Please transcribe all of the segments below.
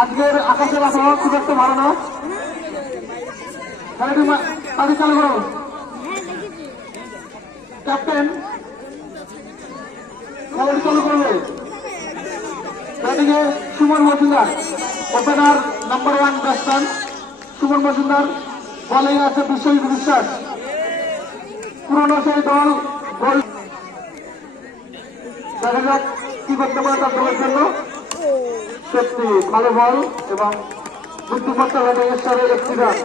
আজকের আকাশের আবহাওয়া খুব একটা ভালো না। তাদের চালু করো। ক্যাপ্টেন খেলাটি চালু করবে। ব্যাটিংয়ে Suman Majumdar, opener number 1 batsman Suman Majumdar. Bowling আছে বিশ্বজিৎ বিশ্বাস। পুরনো সেই দল গোল। দেখা যাক কি করতে পারে তার দলের জন্য। সত্যি ভালো বল এবং বুদ্ধিমত্তা ব্যাটিং এর সাথে একটি রান।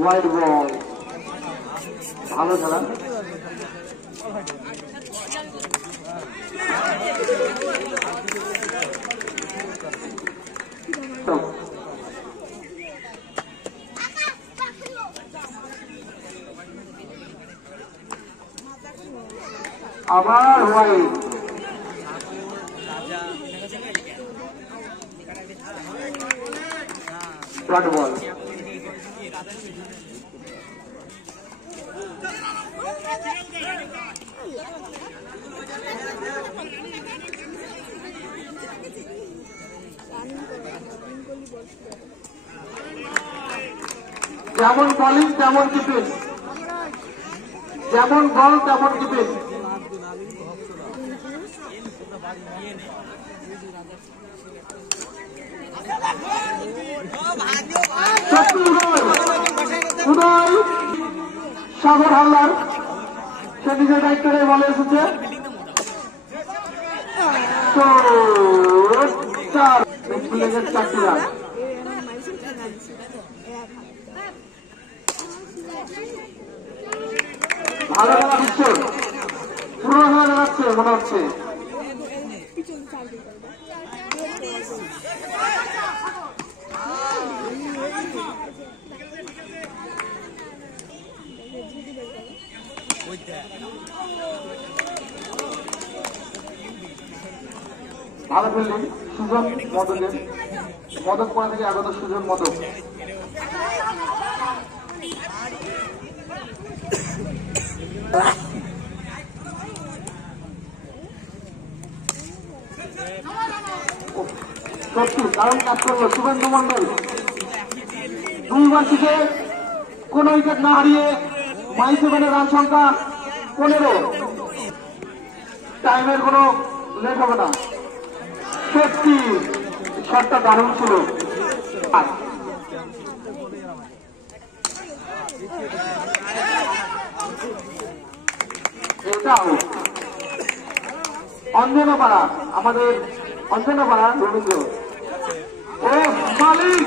ওয়াইড বল, ভালো খেলা। আবার ওয়াইড, ডট বল। যেমন বলিং তেমন কিপিং, যেমন বল তেমন কিপিং। উদয় সাগর হালদার সে নিজের দায়িত্বে বলে এসেছে। চারটি রান। ভালো খেলা দিচ্ছে, পুরো খেলা দেখাচ্ছে মনে হচ্ছে। ভালো ফিল্ডিং সুজন মদকের, মদক পড়া থেকে আগত সুজন মদক। সত্যি দারুণ কাজ করলো শুভেন্দু মন্ডল। 2 ওভার কোন উইকেট না হারিয়ে মাই7-এর রান সংখ্যা 15। টাইমের কোনো লেট হবে না। সত্যি শটটা দারুণ ছিল। এটাও অঞ্জনাপাড়া, আমাদের অঞ্জনাপাড়া রবীন্দ্র ও মালিক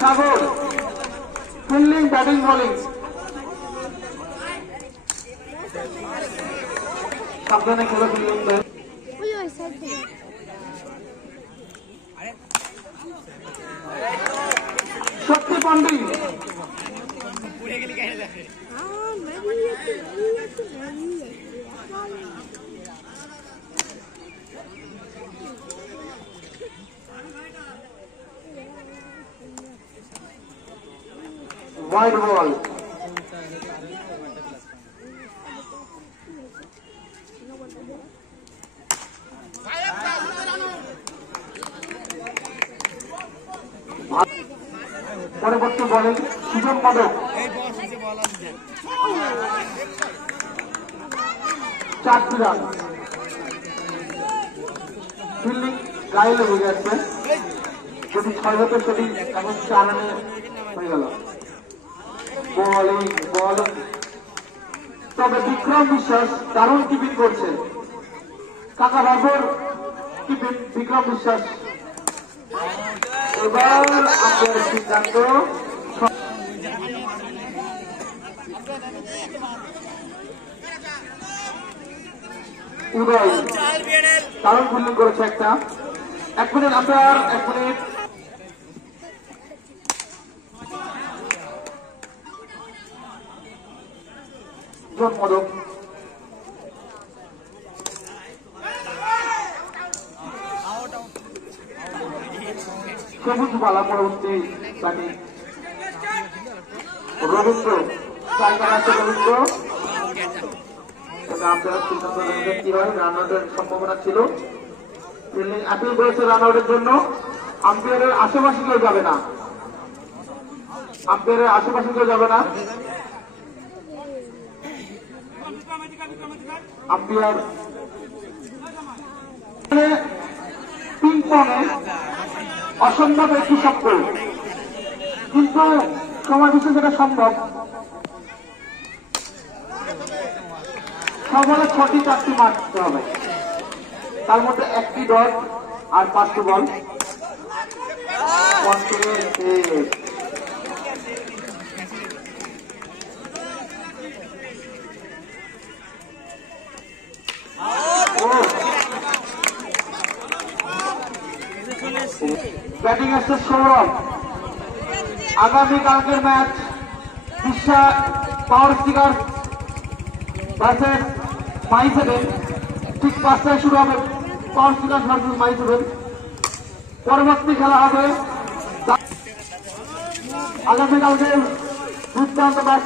সাগর। ফিল্ডিং ব্যাটিং বোলিং সাবধানে খেলে ফিল্ডিং দেন। শক্তি পান্ডি ওয়াইড বল। পরবর্তী বলে সুজন মদক, 4টি রান। ফিল্ডিং গায়ে লেগে যাচ্ছে, যদি 6 হতো সেটি এখন 4 রানে হয়ে গেল। বলিং বল, তবে বিক্রম বিশ্বাস দারুণ কিপিং করছে। কাকা বাবর কিপিং বিক্রম বিশ্বাস। এবার আপনার সিদ্ধান্ত। উদয় দারুণ ফিল্ডিং করেছে একটা। 1 মিনিট আন্ডার, 1 মিনিট। মদক সবুজ বালা। পরবর্তী ব্যাটিং রবীন্দ্র স্ট্রাইকার আছে রবীন্দ্র, আম্পায়ার সিদ্ধান্ত নেবেন কি হয়। রান আউটের সম্ভাবনা ছিল, ফিল্ডিং অ্যাপিল করেছে রান আউটের জন্য। আম্পায়ারের আশেপাশে কেউ যাবে না, আম্পায়ারের আশেপাশে কেউ যাবে না। আম্পায়ার পিং পংয়ে অসম্ভব একটি শব্দ, কিন্তু সময় বিশেষ এটা সম্ভব। সবলে 6টি 4টি মারতে হবে, তার মধ্যে 1টি ডট আর 5টি বল। ব্যাটিং আসছে সৌরভ। আগামীকালকের ম্যাচ বিশ্বা পাওয়ার স্টিকার ভার্সেস মাই7, ঠিক 5টায় শুরু হবে পাওয়ার স্টিকার ভার্সেস মাই7। পরবর্তী খেলা হবে আগামীকালকে দুর্দান্ত ম্যাচ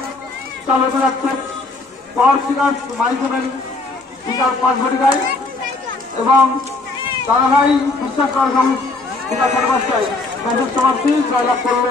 চালু হতে যাচ্ছে। পাওয়ার স্টিকার মাই7 বিকাল 5 ঘটিকায় এবং দাদাভাই বিশ্বাস করার বিকাল 5টায় ম্যাচের সমাপ্তি জয়লাভ করল।